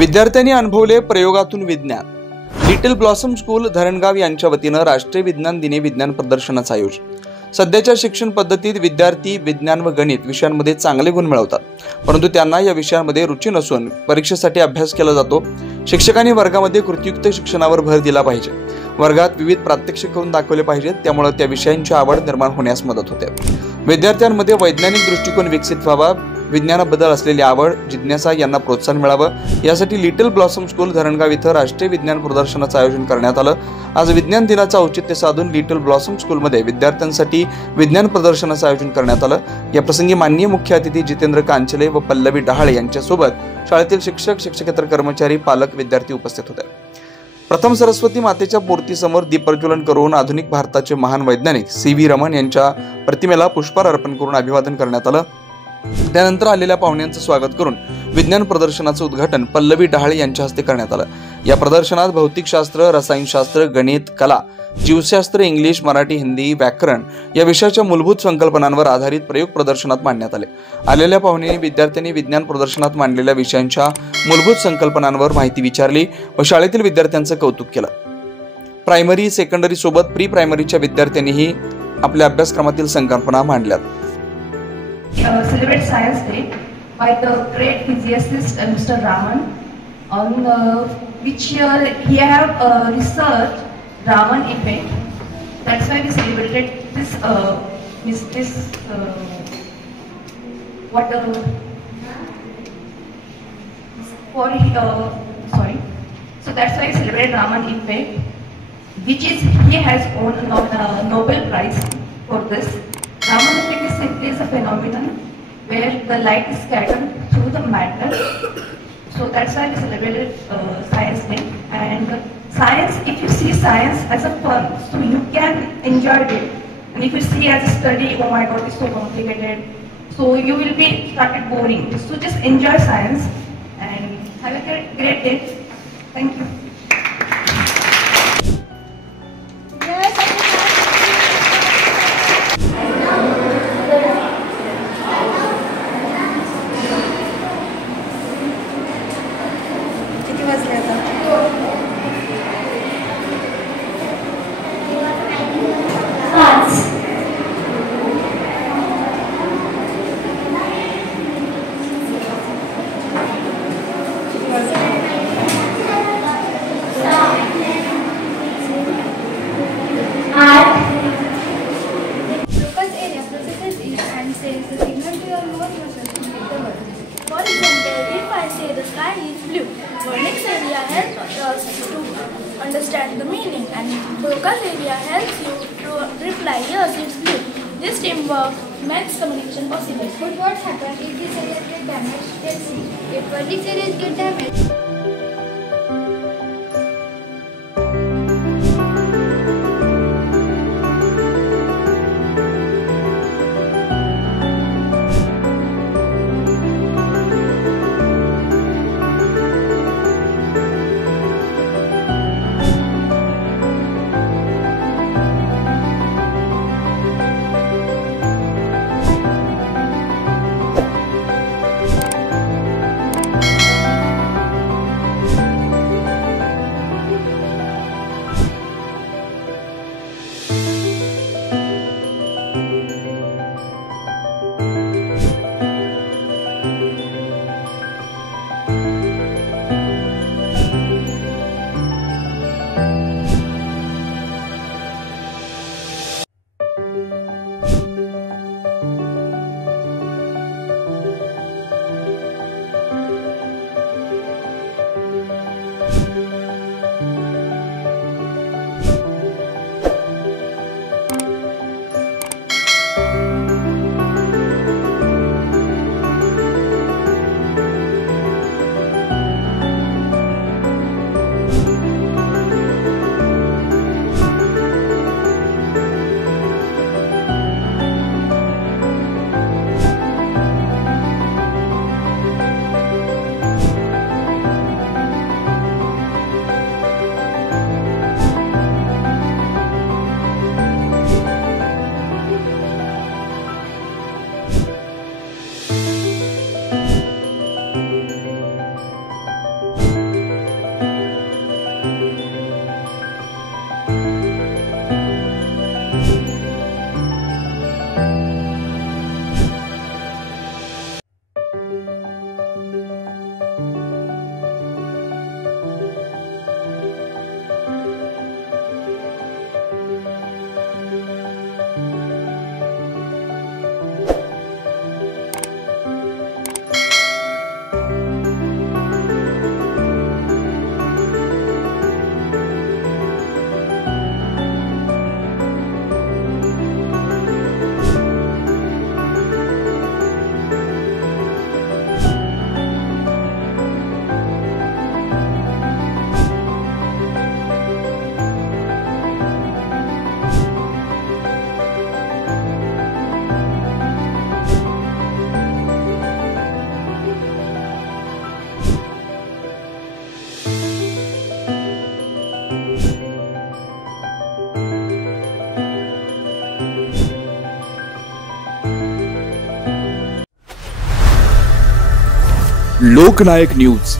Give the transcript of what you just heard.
विद्यार्थ्यांनी अनुभवले प्रयोगातून विज्ञान। लिटिल ब्लॉसम स्कूल धरणगाव यांच्या वतीनं राष्ट्रीय विज्ञान दिनी विज्ञान प्रदर्शनाचं आयोजन। सध्याच्या शिक्षण पद्धतीत विद्यार्थी विज्ञान व गणित विषयांमध्ये चांगले गुण मिळवतात, परंतु त्यांना या विषयांमध्ये रुची नसून परीक्षेसाठी अभ्यास केला जातो। शिक्षकांनी वर्गामध्ये कृतीयुक्त शिक्षणावर भर दिला पाहिजे। वर्गात विविध प्रात्यक्षिक करून दाखवले पाहिजेत, त्यामुळे त्या विषयांची आवड निर्माण होण्यास मदत होते। विद्यार्थ्यांमध्ये वैज्ञानिक दृष्टिकोन विकसित व्हावा, विज्ञानाबद्दल असलेली आवड जिज्ञासा यांना प्रोत्साहन मिळावं, यासाठी लिटिल ब्लॉसम स्कूल धरणगाव इथं राष्ट्रीय विज्ञान प्रदर्शनाचं आयोजन करण्यात आलं। आज विज्ञान दिनाचं औचित्य साधून लिटिल ब्लॉसम स्कूलमध्ये विद्यार्थ्यांसाठी विज्ञान प्रदर्शनाचं आयोजन करण्यात आलं। या प्रसंगी माननीय मुख्य अतिथी जितेंद्र कांचले व पल्लवी डहाळे यांच्यासोबत शाळेतील शिक्षक, शिक्षकेतर कर्मचारी, पालक, विद्यार्थी उपस्थित होते। प्रथम सरस्वती मातेच्या मूर्तीसमोर दीप प्रज्वलन करून आधुनिक भारताचे महान वैज्ञानिक सी.व्ही. रमण यांच्या प्रतिमेला पुष्पहार अर्पण करून अभिवादन करण्यात आलं। त्यानंतर आलेल्या पाहुण्यांचं स्वागत करून विज्ञान प्रदर्शनाचं उद्घाटन पल्लवी डहाळे यांच्या हस्ते करण्यात आलं। या प्रदर्शनात भौतिकशास्त्र, रसायनशास्त्र, गणित, कला, जीवशास्त्र, इंग्लिश, मराठी, हिंदी, व्याकरण या विषयाच्या मूलभूत संकल्पनांवर आधारित प्रयोग प्रदर्शनात मांडण्यात आले। आलेल्या पाहुण्यांनी विद्यार्थ्यांनी विज्ञान प्रदर्शनात मांडलेल्या विषयांच्या मूलभूत संकल्पनांवर माहिती विचारली व शाळेतील विद्यार्थ्यांचं कौतुक केलं। प्रायमरी, सेकंडरी सोबत प्री प्रायमरीच्या विद्यार्थ्यांनीही आपल्या अभ्यासक्रमातील संकल्पना मांडल्यात। Celebrate Science Day by the great physicist Mr. Raman, on which he have researched Raman effect. That's why we celebrated this So that's why we celebrate Raman effect, which is he has won Nobel Prize for this. Raman effect is simply a phenomenon where the light is scattered through the matter. So that's why we celebrated Science Day. And science, if you see science as a fun, so you can enjoy it. And if you see as a study, oh my God, it's so complicated, so you will be started boring. So just enjoy science and have a great day. Thank you. Says the signal to your nose muscles to make the word. For example, if I say the sky is blue, phonics area helps us to understand the meaning, and focus area helps you to reply, yes, it's blue. This teamwork makes communication possible. But what happens if this area gets damaged? Let's see. If phonics areas get damaged, Loknayak news.